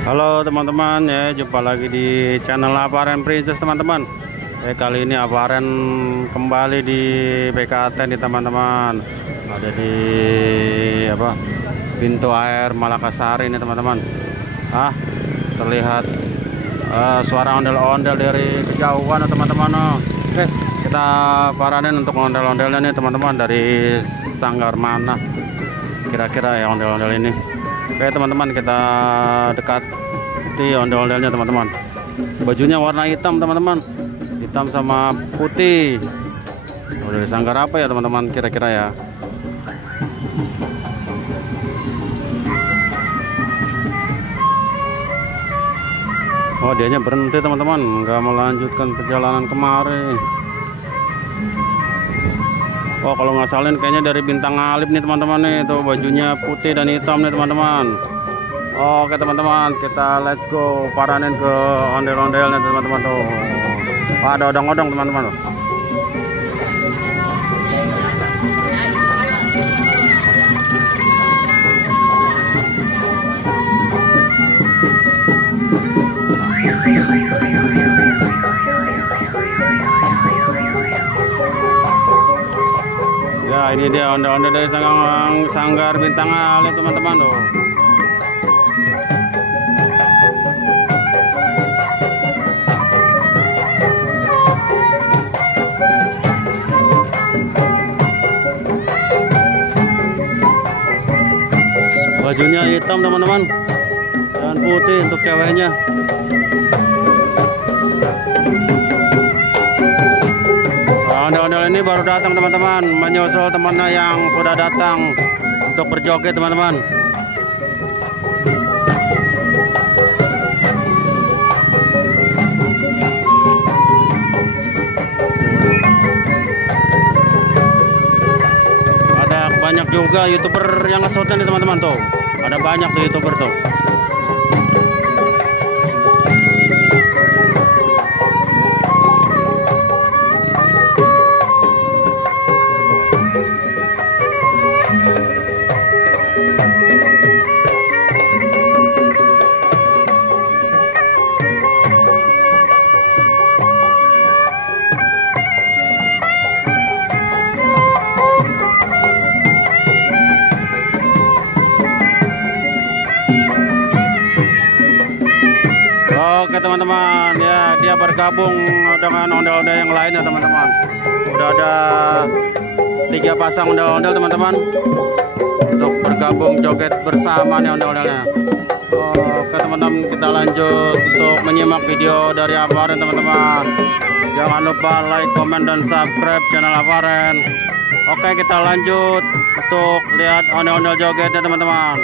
Halo teman-teman ya, jumpa lagi di channel Aparen Princess teman-teman. Kali ini Aparen kembali di BKT nih teman-teman. Ada di pintu air Malakasari nih teman-teman. Terlihat suara ondel-ondel dari kejauhan teman-teman. Oke, kita paranin untuk ondel-ondelnya nih teman-teman, dari sanggar mana kira-kira ya ondel-ondel ini. Oke teman-teman, kita dekat di ondel-ondelnya teman-teman. Bajunya warna hitam teman-teman, hitam sama putih. Dari sanggar apa ya teman-teman kira-kira ya? Oh, dianya berhenti teman-teman, nggak melanjutkan perjalanan kemarin. Oh, kalau nggak salah kayaknya dari Bintang Alif nih teman-teman nih. Tuh bajunya putih dan hitam nih teman-teman. Oke teman-teman, kita let's go paranin ke ondel-ondelnya teman-teman tuh. Ada odong-odong teman-teman. Ya, ini dia ondel-ondel dari sanggar Bintang Alif teman-teman tuh. Bajunya hitam teman-teman dan putih untuk ceweknya. Ondel-ondel ini baru datang teman-teman, menyusul temannya yang sudah datang untuk berjoget teman-teman. Ada banyak juga YouTuber yang ngesotnya nih teman-teman tuh. Ada banyak tuh YouTuber tuh. Oke teman-teman, ya dia bergabung dengan ondel-ondel yang lain ya teman-teman. Udah ada 3 pasang ondel-ondel teman-teman untuk bergabung joget bersama nih ondel-ondelnya. Oke teman-teman, kita lanjut untuk menyimak video dari Aparen teman-teman. Jangan lupa like, comment, dan subscribe channel Aparen. Oke, kita lanjut untuk lihat ondel-ondel jogetnya teman-teman.